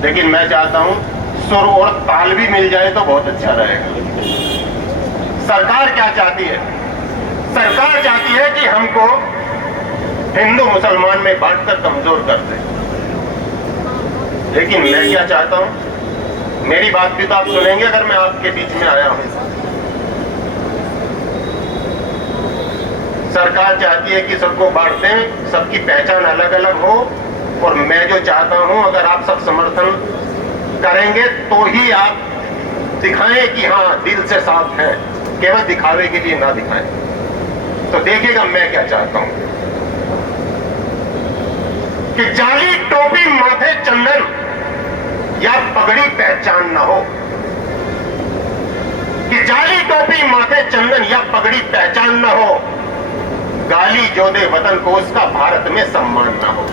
लेकिन मैं चाहता हूं सुर और ताल भी मिल जाए तो बहुत अच्छा रहेगा। सरकार क्या चाहती है? सरकार चाहती है कि हमको हिंदू मुसलमान में बांटकर कमजोर कर दे। लेकिन मैं क्या चाहता हूं, मेरी बात भी तो आप सुनेंगे अगर मैं आपके बीच में आया हूं। सरकार चाहती है कि सबको बांट दें, सबकी पहचान अलग अलग हो, और मैं जो चाहता हूं अगर आप सब समर्थन करेंगे तो ही आप दिखाएं कि हाँ दिल से साथ हैं, केवल दिखावे के लिए ना दिखाएं। तो देखिएगा मैं क्या चाहता हूं कि जाली टोपी माथे चंदन या पगड़ी पहचान ना हो, कि जाली टोपी माथे चंदन या पगड़ी पहचान ना हो, गाली जो दे वतन को उसका भारत में सम्मान ना हो।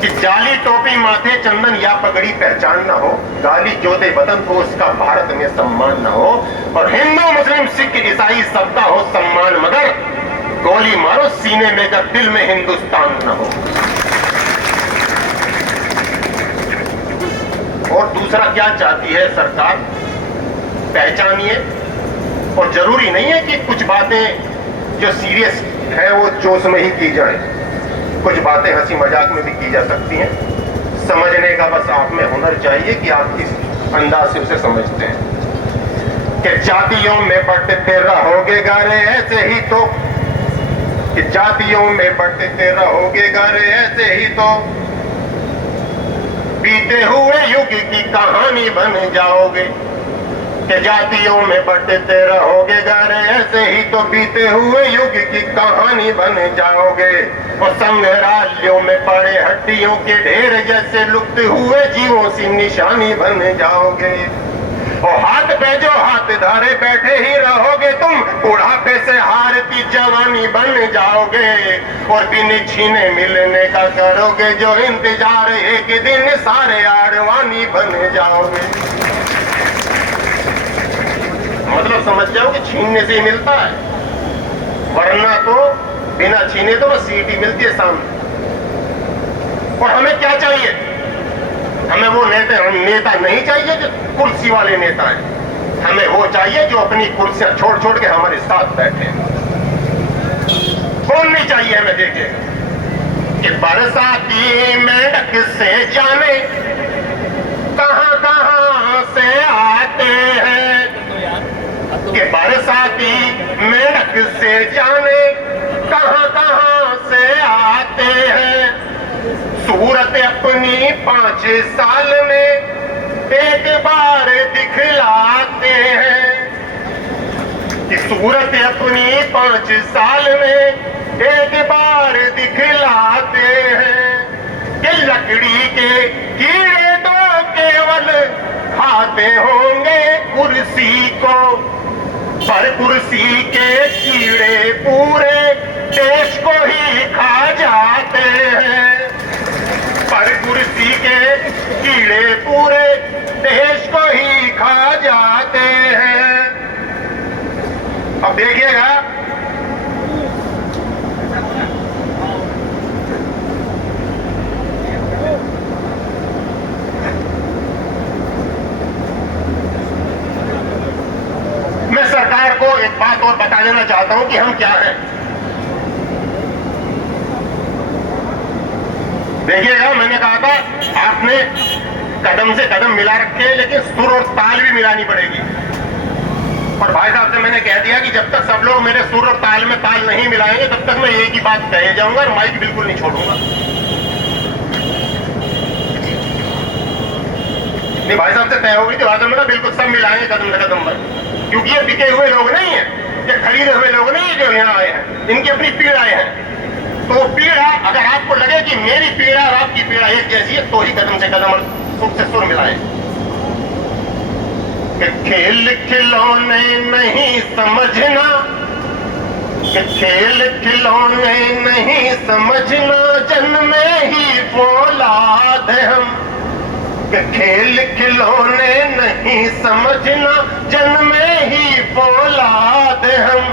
कि जाली टोपी माथे चंदन या पगड़ी पहचान ना हो, गाली जो दे वतन को उसका भारत में सम्मान ना हो, और हिंदू मुस्लिम सिख ईसाई सबका हो सम्मान, मगर गोली मारो सीने में जब दिल में हिंदुस्तान ना हो। और दूसरा क्या चाहती है सरकार, पहचानिए। और जरूरी नहीं है कि कुछ बातें जो सीरियस है वो जोश में ही की जाए, कुछ बातें हंसी मजाक में भी की जा सकती हैं। समझने का बस आप में हुनर चाहिए कि आप किस अंदाज से उसे समझते हैं। कि जातियों में बंटते रहोगे गारे ऐसे ही तो, कि जातियों में बंटते रहोगे गारे ऐसे ही तो, बीते हुए युग की कहानी बन जाओगे। कि जातियों में बंटते रहोगे गारे ऐसे ही तो, बीते हुए युग की कहानी बन जाओगे। और संग्रहालयों में पड़े हड्डियों के ढेर जैसे लुप्त हुए जीवों सी निशानी बन जाओगे। और हाथ पे जो हाथ धारे बैठे ही रहोगे तुम, बुढ़ापे से हारती जवानी बन जाओगे। और बिन छीने मिलने का करोगे जो इंतजार, एक दिन सारे आड़वानी बन जाओगे। मतलब समझ जाओ कि छीनने से ही मिलता है, वरना तो बिना छीने तो बस सीट ही मिलती है सामने। और हमें क्या चाहिए? हमें वो नेता नहीं चाहिए जो कुर्सी वाले नेता हैं, हमें वो चाहिए जो अपनी कुर्सियां छोड़ छोड़ के हमारे साथ बैठे। कौन नहीं चाहिए हमें? देखिए कि बरसाती मेंढक से जाने कहां कहां से आते हैं, कि बरसाती मेंढक से जाने कहां कहां से आते हैं। सूरत अपनी 5 साल में एक बार दिखलाते हैं, कि सूरत अपनी 5 साल में एक बार दिखलाते हैं। कि लकड़ी के कीड़े तो केवल खाते होंगे कुर्सी को, पर कुर्सी के कीड़े पूरे देश को ही खा जाते हैं। पर कुर्सी के कीड़े पूरे देश को ही खा जाते हैं। अब देखिएगा मैं सरकार को एक बात और बता देना चाहता हूं कि हम क्या हैं। देखिएगा मैंने कहा था आपने कदम से कदम मिला रखे हैं, लेकिन सुर और ताल भी मिलानी पड़ेगी। और भाई साहब से मैंने कह दिया कि जब तक सब लोग मेरे सुर और ताल में ताल नहीं मिलाएंगे तब तक मैं एक ही बात कहे जाऊंगा और माइक बिल्कुल नहीं छोड़ूंगा। नहीं भाई साहब से तय हो गई थी, भाषण में ना बिल्कुल सब मिलाएंगे कदम से कदम पर, क्योंकि ये बिके हुए लोग नहीं है, ये खरीदे हुए लोग नहीं है जो यहाँ आए हैं, इनकी अपनी पीड़ाएं हैं। तो पीड़ा अगर आपको लगे कि मेरी पीड़ा और आपकी पीड़ा एक जैसी है तो ही कदम से कदम और सुर से सुर मिलाएं। कि खेल खिलौने नहीं समझना, कि खेल खिलौने नहीं समझना, जन्मे ही फौलाद हम। कि खेल खिलौने नहीं समझना, जन्मे ही फौलाद हम।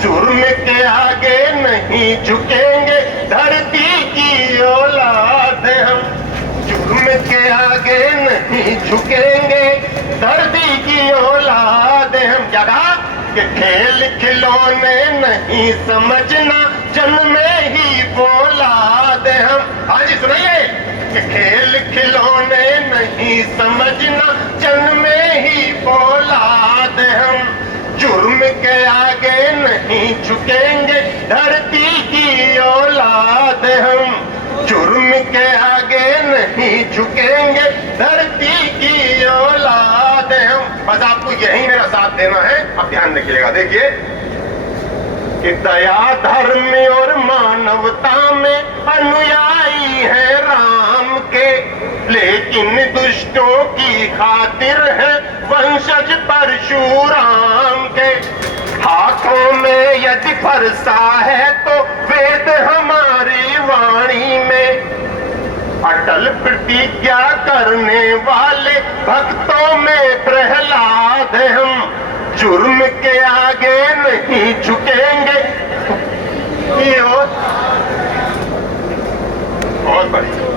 जुर्म के आगे नहीं झुकेंगे, धरती की औलाद आगे नहीं झुकेंगे, धरती की औलाद हम। क्या कहा कि खेल खिलौने नहीं समझना, जन्मे ही औलाद हम। हाँ जी सुनाइए कि खेल खिलौने नहीं समझना, जन्मे ही औलाद हम। जुर्म के आगे नहीं झुकेंगे, धरती की औलाद हम। जुर्म के आगे नहीं झुकेंगे, धरती की औलाद हम। बस आपको यही मेरा साथ देना है। अब ध्यान रखिएगा, देखिए कि दया धर्म और मानवता में अनुयायी है राम के, लेकिन दुष्टों की खातिर है वंशज परशुराम के। हाथों में यदि फरसा है तो वेद हमारी वाणी में, अटल प्रतिज्ञा करने वाले भक्तों में प्रहलाद हम। जुर्म के आगे नहीं झुकेंगे। ये बहुत बढ़िया।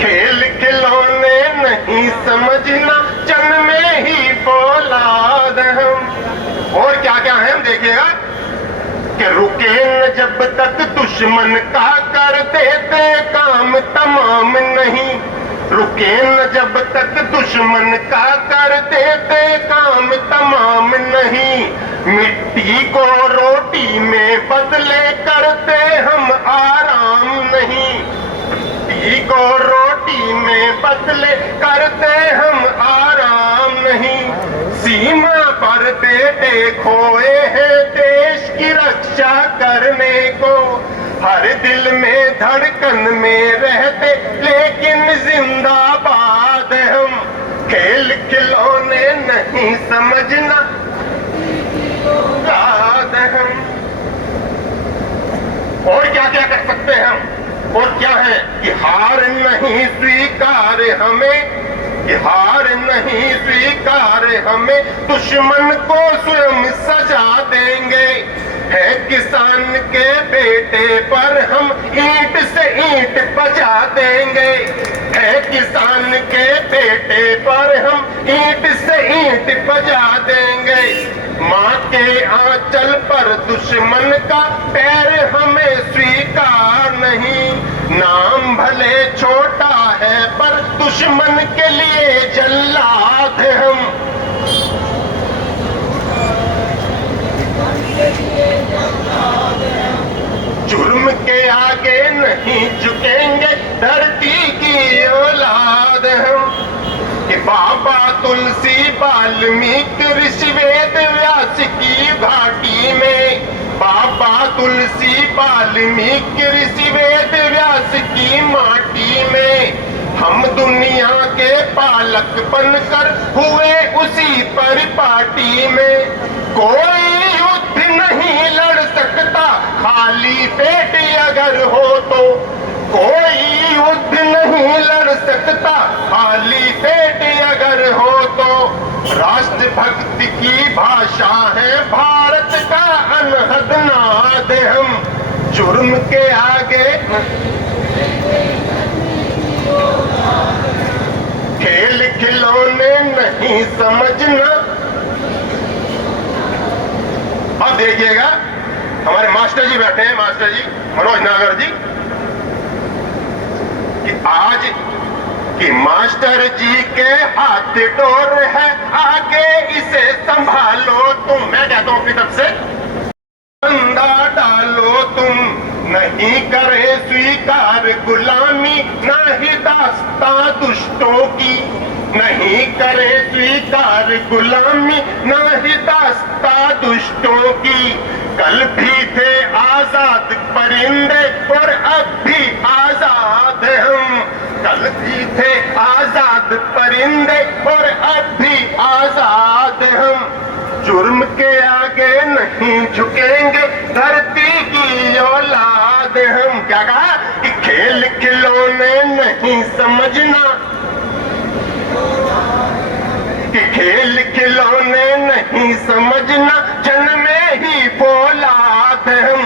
खेल खिलौने नहीं समझना, जन्मे ही औलाद हम। और क्या क्या है हम देखिएगा कि रुके न जब तक दुश्मन का कर देते काम तमाम नहीं। रुके न जब तक दुश्मन का कर देते काम तमाम नहीं। मिट्टी को रोटी में बदले करते हम आराम नहीं। मिट्टी को रोटी में बदले करते हम आराम नहीं। सीमा पर बेटे खोए हैं देश की रक्षा करने को, हर दिल में धड़कन में रहते लेकिन जिंदाबाद हम। खेल खिलौने नहीं समझना, याद हम। और क्या क्या कर सकते हैं हम? और क्या है कि हार नहीं स्वीकार हमें, कि हार नहीं स्वीकार हमें, दुश्मन को स्वयं सजा देंगे। है किसान के बेटे पर हम ईंट से ईंट बजा देंगे। है किसान के बेटे पर हम ईंट से ईंट बजा देंगे। माँ के आंचल पर दुश्मन का पैर हमें स्वीकार नहीं। नाम भले छोटा है पर दुश्मन के लिए जल्लाद हम। जुर्म के आगे नहीं झुकेंगे, धरती की औलाद हम। कि बाबा तुलसी वाल्मीकि ऋषि वेद व्यास की घाटी में, बाबा तुलसी वाल्मीकि ऋषि वेद व्यास की माटी में, हम दुनिया के पालक बनकर हुए उसी परिपाटी में। कोई युद्ध नहीं लड़ सकता खाली पेट अगर हो तो, कोई युद्ध नहीं लड़ सकता खाली पेट अगर हो तो। राष्ट्रभक्ति की भाषा है भारत का अनहद नाद हम। जुर्म के आगे खेल खिलौने नहीं समझना। अब देखिएगा हमारे मास्टर जी बैठे हैं, मास्टर जी मनोज नागर जी, कि आज कि मास्टर जी के हाथ डोर है, आगे इसे संभालो तुम। मैं कहता हूं अपनी तरफ से, बंदा डालो तुम। नहीं करे स्वीकार गुलामी, ना ही दास्ता दुष्टों की। नहीं करे स्वीकार गुलामी, ना ही दास्ता दुष्टों की। कल भी थे आजाद परिंदे और अब भी आजाद हम। कल भी थे आजाद परिंदे और अब भी आजाद हम। जुर्म के आगे नहीं झुकेंगे, धरती की औलाद हम। क्या कहा कि खेल खिलौने नहीं समझना, कि खेल खिलौने नहीं समझना, जन्मे ही औलाद हम।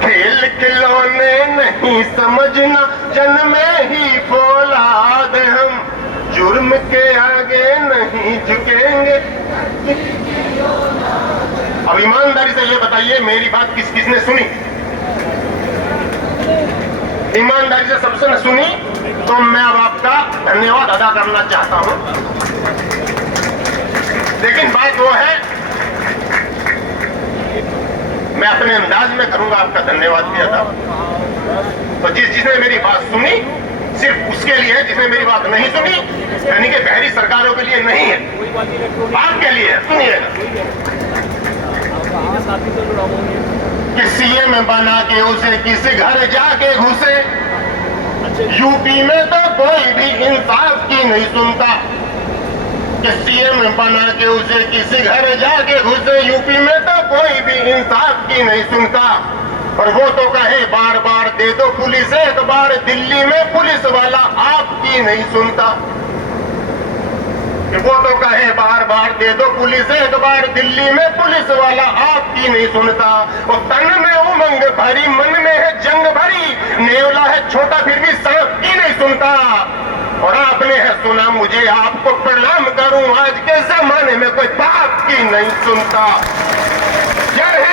खेल खिलौने नहीं नहीं समझना, जन्मे ही फौलाद हम, जुर्म के आगे नहीं झुकेंगे। अब ईमानदारी से ये बताइए, मेरी बात किस किसने सुनी? ईमानदारी से सबसे ने सुनी, तो मैं अब आपका धन्यवाद अदा करना चाहता हूं। लेकिन बात वो है, मैं अपने अंदाज में करूंगा आपका धन्यवाद भी अदा। तो जिसने मेरी बात सुनी सिर्फ उसके लिए है, जिसने मेरी बात नहीं सुनी यानी कि बहरी सरकारों के लिए नहीं है, आपके लिए है। सुनिएगा कि सीएम बना के उसे किसी घर जाके घुसे, यूपी में तो कोई भी इंसाफ की नहीं सुनता। कि सीएम बना के उसे किसी घर जाके घुसे, यूपी में तो कोई भी इंसाफ की नहीं सुनता। और वो तो कहे बार बार दे दो पुलिस एक बार, दिल्ली में पुलिस वाला आपकी नहीं सुनता। कि वो तो कहे बार बार दे दो पुलिस एक बार, दिल्ली में पुलिस वाला आपकी नहीं सुनता। और तन में उमंग भरी, मन में है जंग भरी, नेवला है छोटा फिर भी सांप की नहीं सुनता। और आपने है सुना मुझे, आपको प्रणाम करूं, आज के जमाने में कोई बाप की नहीं सुनता। जय